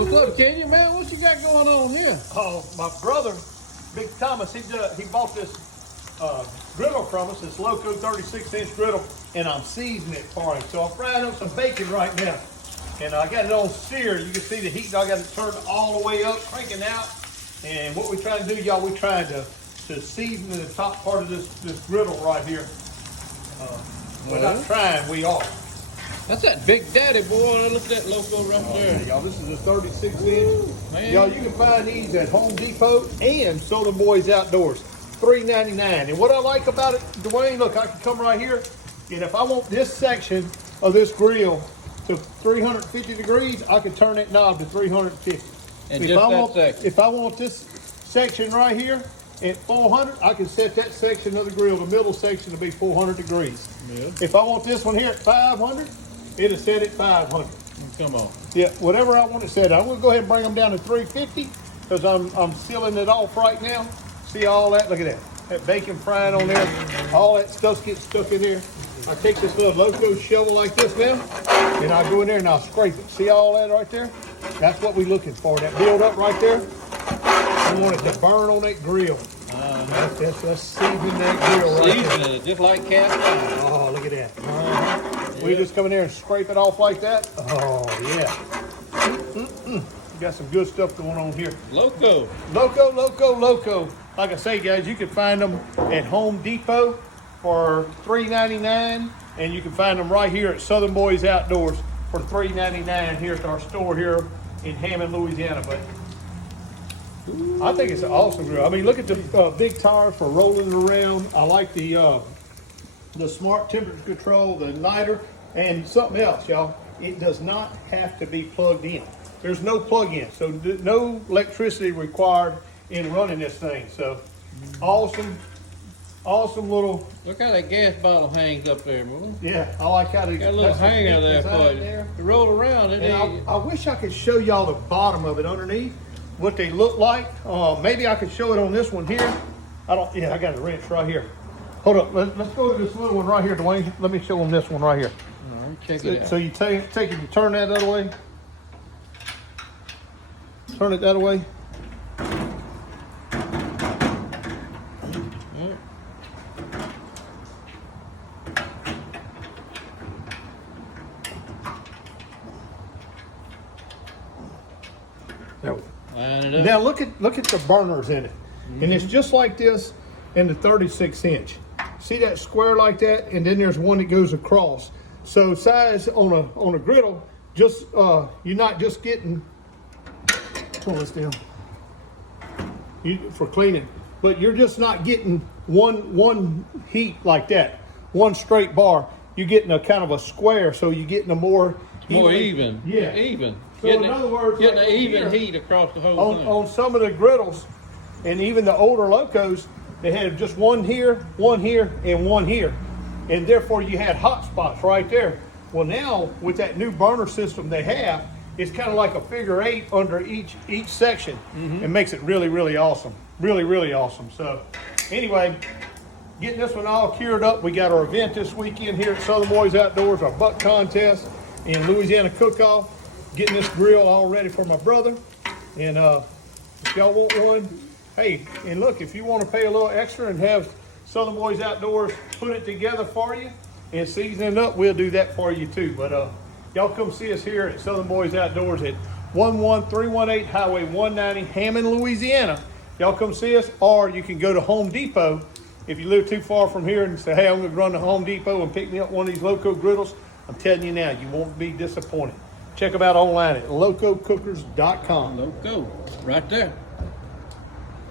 What's up, Kenya, man? What you got going on here? Oh, my brother, Big Thomas, he bought this griddle from us, this Loco 36-inch griddle, and I'm seasoning it for him. So I'm frying up some bacon right now. And I got it on sear. You can see the heat. I got it turned all the way up, cranking out. And what we trying to do, y'all, we trying to season the top part of this griddle right here. We're not trying, we are. That's that Big Daddy, boy. Look at that Loco right there. Y'all, this is a 36-inch. Man. Y'all, you can find these at Home Depot and Southern Boys Outdoors. $3.99. And what I like about it, Dwayne, look, I can come right here, and if I want this section of this grill to 350 degrees, I can turn that knob to 350. And If I want this section right here at 400, I can set that section of the grill, the middle section, to be 400 degrees. Yeah. If I want this one here at 500, it'll set at 500. Come on. Yeah, whatever I want it set. I'm gonna go ahead and bring them down to 350 because I'm sealing it off right now. See all that? Look at that. That bacon frying on there. All that stuff gets stuck in there. I take this little Loco shovel like this now, and I go in there and I'll scrape it. See all that right there? That's what we're looking for. That build up right there. We want it to burn on that grill. Let's season that grill right there. Season it just like cast iron. Oh, look at that. We just come in there and scrape it off like that. Oh, yeah. We got some good stuff going on here. Loco. Loco, Loco, Loco. Like I say, guys, you can find them at Home Depot for $3.99, and you can find them right here at Southern Boys Outdoors for $3.99 here at our store here in Hammond, Louisiana. But I think it's an awesome grill. I mean, look at the big tires for rolling it around. I like the smart temperature control, the igniter, and something else, y'all. It does not have to be plugged in. There's no plug-in, so no electricity required in running this thing. So awesome little. Look how that gas bottle hangs up there, man. Yeah, I like how they Got a little hanger there for you. You roll around it. And I wish I could show y'all the bottom of it underneath, what they look like. Maybe I could show it on this one here. I got a wrench right here. Hold up, let's go to this little one right here, Dwayne. Let me show them this one right here. All right, check it out. So you take it and turn that other way. Turn it that way. Now look at the burners in it, and it's just like this in the 36-inch. See that square like that, and then there's one that goes across. So size on a griddle, just you're not just getting. Pull this down. For cleaning, but you're just not getting one heat like that, one straight bar. You're getting a kind of a square, so you're getting a more even. Yeah, even. So in other words, getting like an even here, heat across the whole thing. On some of the griddles, and even the older Locos, they had just one here, and one here, and therefore you had hot spots right there. Well, now with that new burner system they have, it's kind of like a figure 8 under each section. It makes it really, really awesome. Really, really awesome. So anyway, getting this one all cured up. We got our event this weekend here at Southern Boys Outdoors, our buck contest in Louisiana cook-off. Getting this grill all ready for my brother. And if y'all want one, hey, and look, if you want to pay a little extra and have Southern Boys Outdoors put it together for you and season it up, we'll do that for you too. But y'all come see us here at Southern Boys Outdoors at 11318 Highway 190, Hammond, Louisiana. Y'all come see us, or you can go to Home Depot if you live too far from here and say, hey, I'm going to run to Home Depot and pick me up one of these Loco griddles. I'm telling you now, you won't be disappointed. Check them out online at lococookers.com. Loco, right there.